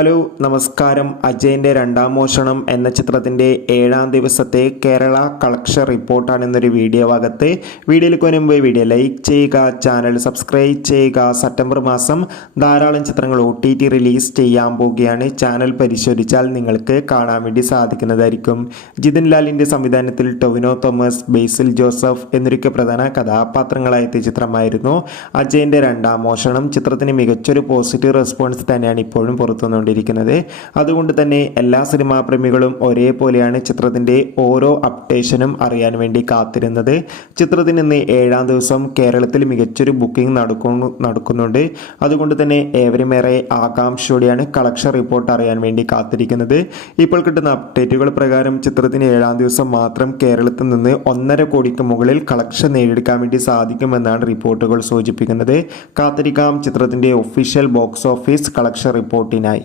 Hello നമസ്കാരം. അജയൻ്റെ രണ്ടാം മോഷണം എന്ന ചിത്രത്തിൻ്റെ 7ാം ദിവസത്തെ കേരള കളക്ഷൻ റിപ്പോർട്ടാണ് എന്നൊരു വീഡിയോ ഭാഗത്ത്. വീഡിയോയിൽ മുൻപ് വീഡിയോ ലൈക്ക് ചെയ്യുക, ചാനൽ സബ്സ്ക്രൈബ് ചെയ്യുക. സെപ്റ്റംബർ മാസം ധാരാളം ചിത്രങ്ങൾ OTT റിലീസ് ചെയ്യാൻ പോവുകയാണ്. ചാനൽ പരിശോധിച്ചാൽ നിങ്ങൾക്ക് കാണാൻ വേണ്ടി സാധിക്കുന്നതായിരിക്കും. ജിതിൻ ലാലിൻ്റെ സംവിധാനത്തിൽ ടൊവിനോ തോമസ്, ബേസിൽ ജോസഫ് എന്നൊക്കെ പ്രധാന കഥാപാത്രങ്ങളായെത്തിയ ചിത്രമായിരുന്നു അജയൻ്റെ രണ്ടാം മോഷണം. ചിത്രത്തിന് മികച്ചൊരു പോസിറ്റീവ് റെസ്പോൺസ് തന്നെയാണ് ഇപ്പോഴും പുറത്തുനിന്നുകൊണ്ടിരിക്കുന്നത്. അതുകൊണ്ട് തന്നെ എല്ലാ സിനിമാ പ്രേമികളും ഒരേപോലെയാണ് ചിത്രത്തിൻ്റെ ഓരോ അപ്ഡേഷനും അറിയാൻ വേണ്ടി കാത്തിരുന്നത്. ചിത്രത്തിന് ഇന്ന് 7ാം ദിവസം കേരളത്തിൽ മികച്ചൊരു ബുക്കിംഗ് നടക്കുന്നുണ്ട്. അതുകൊണ്ട് തന്നെ ഏവരുമേറെ ആകാംക്ഷയോടെയാണ് കളക്ഷൻ റിപ്പോർട്ട് അറിയാൻ വേണ്ടി കാത്തിരിക്കുന്നത്. ഇപ്പോൾ കിട്ടുന്ന അപ്ഡേറ്റുകൾ പ്രകാരം ചിത്രത്തിന് 7ാം ദിവസം മാത്രം കേരളത്തിൽ നിന്ന് 1.5 കോടിക്ക് മുകളിൽ കളക്ഷൻ നേടിയെടുക്കാൻ വേണ്ടി സാധിക്കുമെന്നാണ് റിപ്പോർട്ടുകൾ സൂചിപ്പിക്കുന്നത്. കാത്തിരിക്കാം ചിത്രത്തിൻ്റെ ഒഫീഷ്യൽ ബോക്സ് ഓഫീസ് കളക്ഷൻ റിപ്പോർട്ടിനായി.